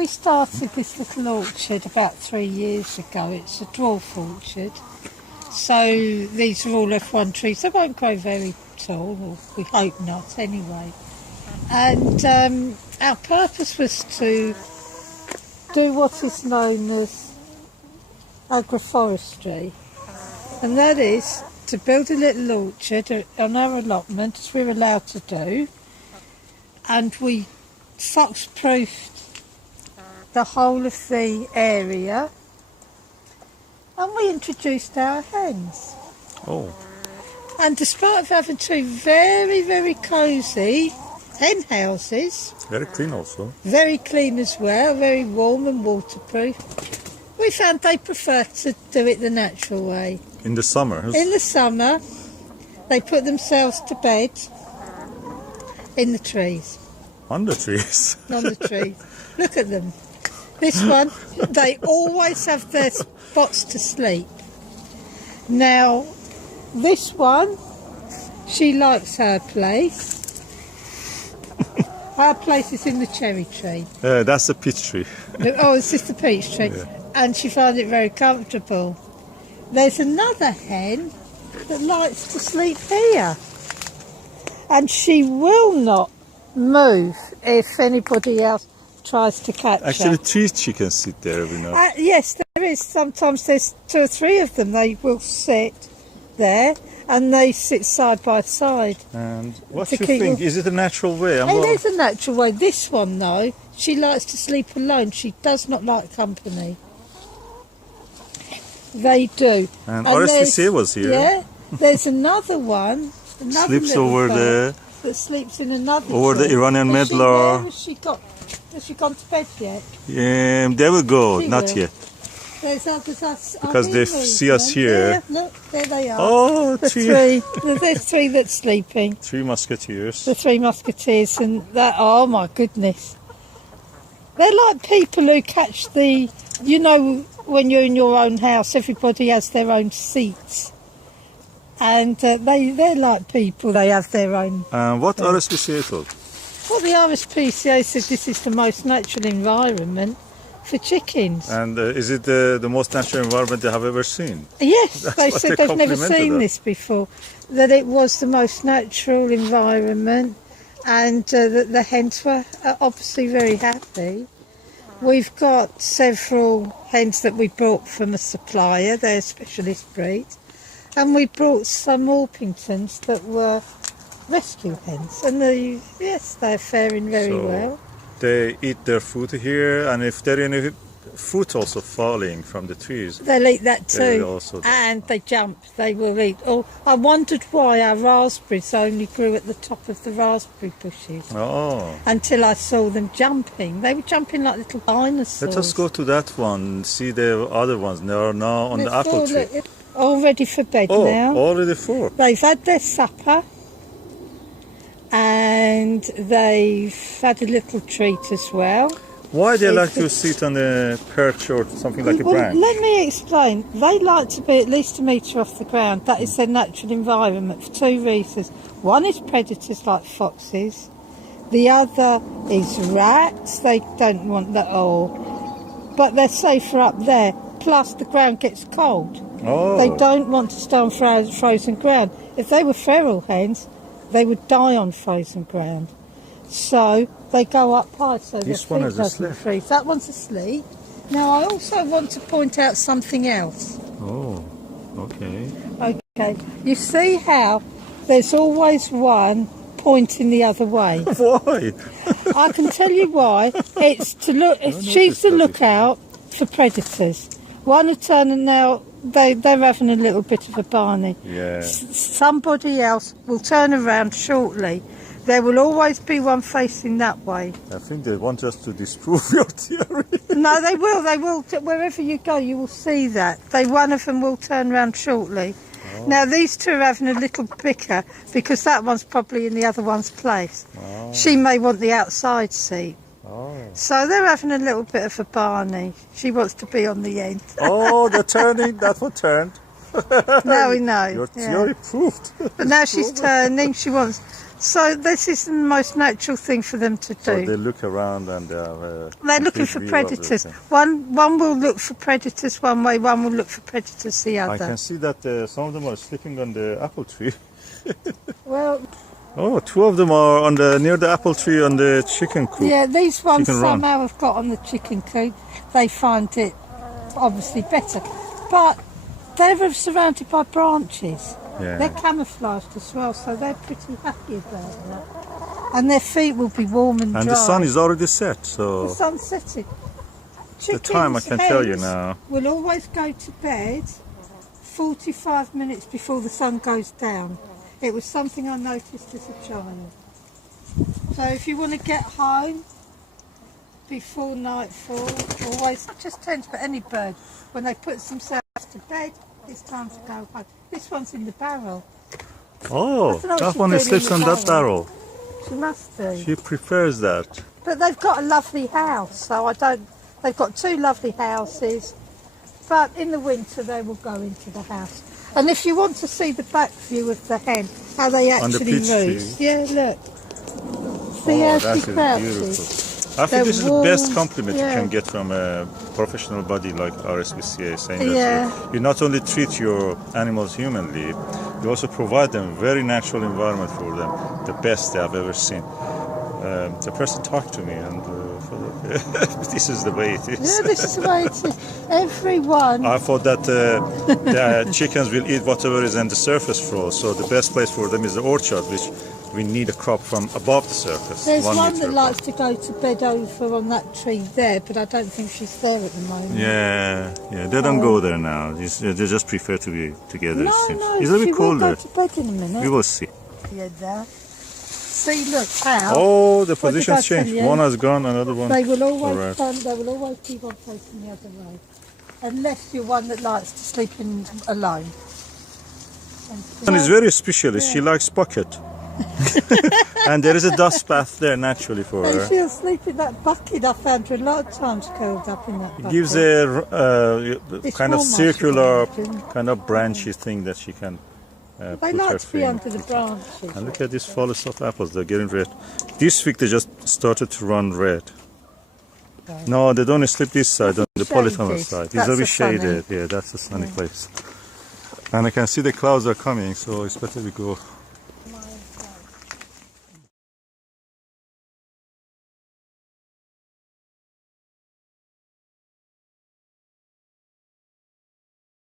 we started this little orchard about 3 years ago. It's a dwarf orchard. So these are all F1 trees. They won't grow very tall, or we hope not anyway. And our purpose was to do what is known as Agroforestry. And that is to build a little orchard on our allotment, as we're allowed to do. And we fox-proofed the whole of the area, and we introduced our hens. Oh. And despite having two very, very cosy hen houses, Very clean also. very clean as well, very warm and waterproof, we found they prefer to do it the natural way. In the summer? In the summer, they put themselves to bed in the trees. On the trees? On the trees. Look at them. This one, they always have their spots to sleep. Now, this one, she likes her place. Her place is in the cherry tree. That's the peach tree. Oh, it's just the peach tree. Yeah. And she finds it very comfortable. There's another hen that likes to sleep here. And she will not move if anybody else tries to catch Actually, her. 3 chickens sit there every night. Yes, there is. Sometimes there's 2 or 3 of them. They will sit there and they sit side by side. And what to do you keep think? them- Is it a natural way? It is a natural way. This one, though, she likes to sleep alone. She does not like company. They do. And there's- RSPCA was here. Yeah. There's another one. Another Sleeps little over bird there. that sleeps in another Over the tree. Iranian Has she- medlar. where has she gone to bed yet? They will go, She not will. yet. There's others. Because they see us here. Yeah, look, there they are. Oh, the 3 There's 3 that's sleeping. 3 musketeers. The 3 musketeers, and that. Oh my goodness! They're like people who catch the. You know, when you're in your own house, everybody has their own seats, and they're like people. They have their own. What RSPCA told? Well, the RSPCA said this is the most natural environment for chickens. And is it the most natural environment they have ever seen? Yes, That's they what said they they've never complimented seen us. this before, that it was the most natural environment, and that the hens were obviously very happy. We've got several hens that we brought from a supplier, they're specialist breeds, and we brought some Orpingtons that were rescue hens, and they're faring very So- well. They eat their food here, and if there are any fruit also falling from the trees, They'll eat that They too, also do. and they jump. They will eat. Oh, I wondered why our raspberries only grew at the top of the raspberry bushes oh, until I saw them jumping. They were jumping like little dinosaurs. let us go to that one, see the other ones. They are now on the Let's apple go tree. look. All ready for bed Oh, now. already 4. They've had their supper, and they've had a little treat as well. Why they So like to it's- sit on a perch or something like a Well, branch? let me explain. They like to be at least a metre off the ground. That is their natural environment for 2 reasons. One is predators like foxes. The other is rats. They don't want that all. But they're safer up there. Plus, the ground gets cold. Oh, They don't want to stay on frozen ground. If they were feral hens, they would die on frozen ground. So they go up high so This their one feet is doesn't asleep. freeze. That one's asleep. Now I also want to point out something else. oh, okay. Okay, you see how there's always one pointing the other way. Why? I can tell you why. It's to look. She's noticed the that lookout for predators. One will turn, and now they're having a little bit of a barney. Yeah. Somebody else will turn around shortly. There will always be one facing that way. I think they want us to disprove your theory. No, they will. They will. Wherever you go, you will see that. One of them will turn around shortly. Oh. Now, these two are having a little bicker because that one's probably in the other one's place. Oh. She may want the outside seat. Oh. So they're having a little bit of a barney. She wants to be on the end. Oh, they're turning. That one turned. Now we know. Your yeah. theory proved. But now she's turning. She wants So this is the most natural thing for them to do. So they look around and They're looking for predators. One will look for predators one way, one will look for predators the other. I can see that some of them are sleeping on the apple tree. Well, oh, two of them are on the near the apple tree on the chicken coop. yeah, these ones Chicken run. somehow have got on the chicken coop. They find it obviously better, but they're surrounded by branches. Yeah. They're camouflaged as well, so they're pretty happy about that. And their feet will be warm and dry. And the sun is already set, so The sun's setting. the time I can tell you hens now. will always go to bed 45 minutes before the sun goes down. It was something I noticed as a child. So if you want to get home before nightfall, always, not just hens but any bird, when they put themselves to bed, it's time to go home. This one's in the barrel. Oh, I don't know what that she's one doing sleeps in on the that barrel. She must do. She prefers that. But they've got a lovely house, so I don't. They've got two lovely houses, but in the winter they will go into the house. And if you want to see the back view of the hen, how they On the actually peach tree. roost, yeah, look. See Oh, how that she is crouches. beautiful. I think They're this is the best warm, compliment you yeah. can get from a professional body like RSPCA, saying that Yeah. you not only treat your animals humanly, you also provide them a very natural environment for them, the best they have ever seen. The person talked to me and this is the way it is. Yeah, this is the way it is. Everyone. I thought that the chickens will eat whatever is on the surface floor, so the best place for them is the orchard, which we need a crop from above the surface. There's one meter that above. likes to go to bed over on that tree there, but I don't think she's there at the moment. Yeah, they don't go there now. They just prefer to be together. No, it seems. no, It's a she bit will colder. go to bed in a minute. We will see. Yeah, there. See, look how. Oh, the What did I positions tell changed. you? One has gone, another one. They will always Alright. they will always be one facing the other way, unless you're one that likes to sleep in alone. One is very specialist. She likes bucket. And there is a dust bath there naturally for And her. she'll sleep in that bucket. I found her a lot of times curled up in that It bucket. gives a It's kind of warm, I should circular, imagine. kind of branchy thing that she can They put her like to be feet. under the branches. And look at these forest of apples. They're getting red. This week they just started to run red. No, they don't sleep this side, on the polytunnel Shaded. side. It's That's a bit the sunny. shaded. Yeah, that's the sunny place. And I can see the clouds are coming, so it's better we go